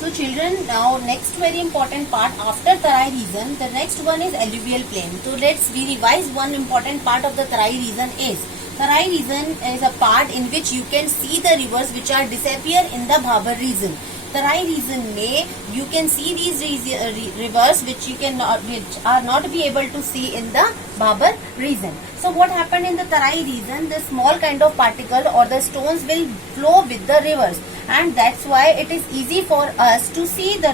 So children, now next very important part after Tarai region, the next one is alluvial plain. So let's revise one important part of the Tarai region is. Tarai region is a part in which you can see the rivers which are disappear in the Bhabar region. Tarai region में you can see these rivers which are not be able to see in the Bhabar region. So what happened in the Tarai region? The small kind of particle or the stones will flow with the rivers, and that's why it is easy for us to see the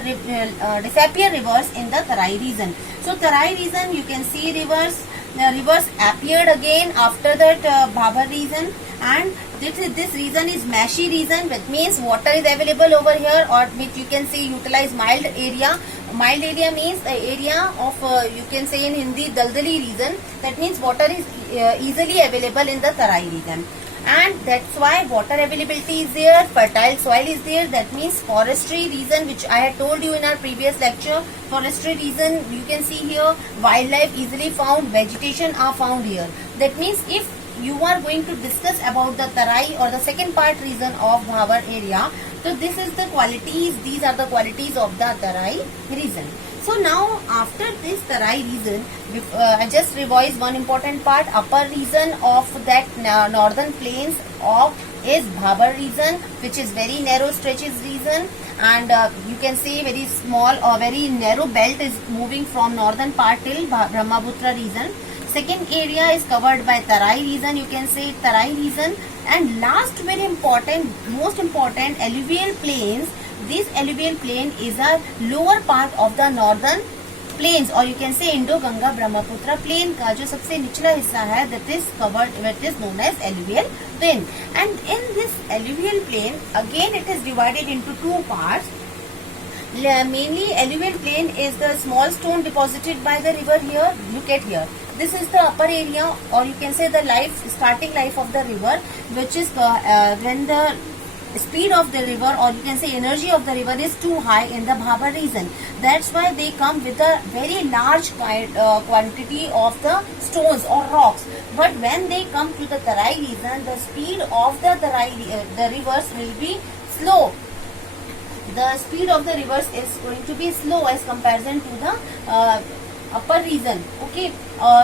disappear rivers in the Tarai region. So Tarai region you can see rivers. The rivers appeared again after that Bhabar region, and this region is marshy region, which means water is available over here, or which you can see utilize mild area. Mild area means the area of you can say in Hindi Daldali region. That means water is easily available in the Tarai region, and that's why water availability is there, fertile soil is there. That means forestry region, which I had told you in our previous lecture. Forestry region, you can see here, wildlife easily found, vegetation are found here. That means if you are going to discuss about the Tarai or the second part region of Bhabar area, so this is the qualities, these are the qualities of the Tarai region. So now after this Tarai region, I just revised one important part. Upper region of that northern plains of is Bhabar region, which is very narrow stretches region, and you can see very small or very narrow belt is moving from northern part till Brahmaputra region. Second area is covered by Tarai region, you can say Tarai region, and last very important, most important, alluvial plains. This alluvial plain is a lower part of the northern plains, or you can say Indo-Ganga Brahmaputra plain का जो सबसे निचला हिस्सा है, that is covered, that is known as alluvial plain. And in this alluvial plain, again it is divided into two parts. Mainly alluvial plain is the small stone deposited by the river here. Look at here. This is the upper area, or you can say the starting life of the river, which is when the speed of the river, or you can say energy of the river, is too high in the Bhabar region. That's why they come with a very large quantity of the stones or rocks. But when they come to the Tarai region, the speed of the rivers will be slow. The speed of the rivers is going to be slow as comparison to the upper region. Okay,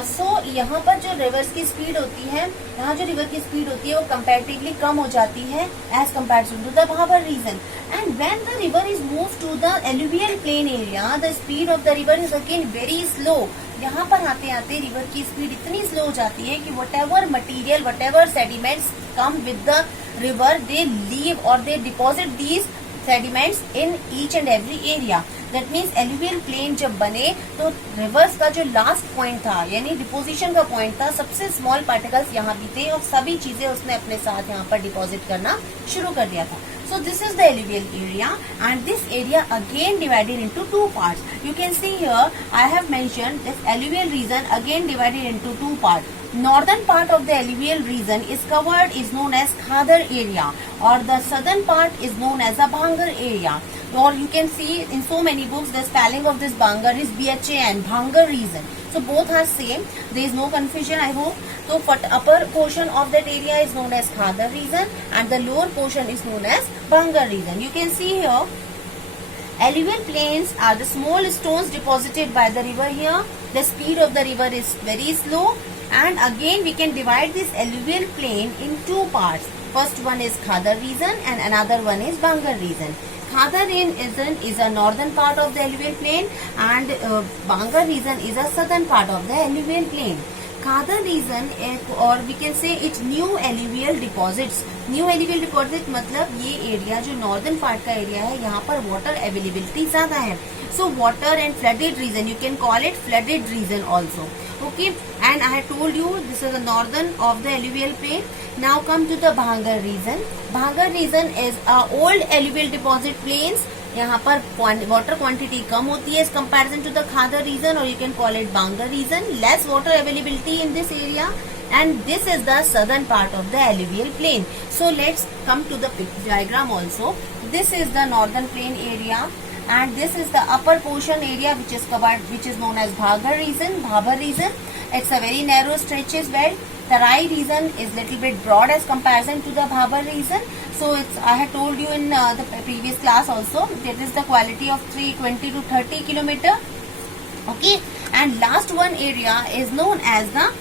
so यहाँ पर जो reverse की speed होती है, यहाँ जो river की speed होती है वो कंपैरेटिवली कम हो जाती है as comparison to the Bhabar region. And when the river is move to the alluvial plain area, the speed of the river is again very slow. यहाँ पर आते आते रिवर की स्पीड इतनी स्लो हो जाती है कि whatever material, whatever sediments come with the river, they leave और they deposit these sediments in each and every area. That means alluvial plain जब बने तो रिवर्स का जो लास्ट पॉइंट था, यानी डिपोजिशन का पॉइंट था, सबसे स्मॉल पार्टिकल्स यहाँ भी थे और सभी चीजें उसने अपने साथ यहाँ पर डिपॉजिट करना शुरू कर दिया था. So this is the alluvial area, and this area again divided into two parts. You can see here I have mentioned this alluvial region again divided into two parts. Northern part of the alluvial region is covered, is known as Khadar area, or the southern part is known as the Bhangar area. Or you can see in so many books the spelling of this Bhangar is BHAN, Bhangar region. So both are same. There is no confusion, I hope. So upper portion of that area is known as Khadar region, and the lower portion is known as Bhangar region. You can see here alluvial plains are the small stones deposited by the river here. The speed of the river is very slow, and again we can divide this alluvial plain in two parts. First one is Khadar region and another one is Bhangar region. Khadar region is a northern part of the alluvial plain, and Bhangar region is a southern part of the alluvial plain. Khadar region, or we can say it's new alluvial deposits. New alluvial deposit मतलब ये area जो northern part का area है, यहाँ पर water availability ज्यादा है. So water and flooded region, you can call it flooded region also. Okay, and I have told you this is the northern of the alluvial plain. Now come to the Bhangar region. Bhangar region is old alluvial deposit plains. यहाँ पर water quantity कम होती है as comparison to the Khadar region, or you can call it Bhangar region. Less water availability in this area, and this is the southern part of the alluvial plain. So let's come to the diagram also. This is the northern plain area, and this is the upper portion area which is covered, which is known as Bhagar region. Bhabar region, it's a very narrow stretches belt. Tarai region is little bit broad as comparison to the Bhabar region. So I had told you in the previous class also, that is the quality of 320 to 30 kilometer. Okay, and last one area is known as the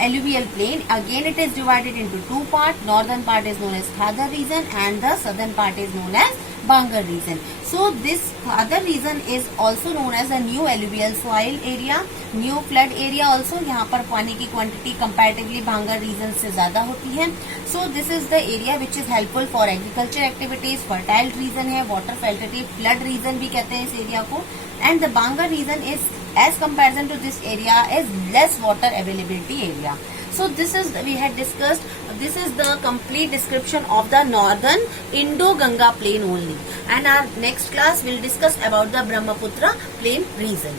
alluvial plain. Again, it is divided into two parts. Northern part is known as Khadar region and the southern part is known as Bangar region. So this Khadar region is also known as a new alluvial soil area, new flood area also. यहाँ पर पानी की quantity comparatively Bangar region से ज्यादा होती है. So this is the area which is helpful for agriculture activities. Fertile region है, water filtrative flood region भी कहते हैं इस area को. And the Bangar region is, as comparison to this area, is less water availability area. So this is, we had discussed, this is the complete description of the northern Indo-Ganga plain only. And our next class will discuss about the Brahmaputra plain region.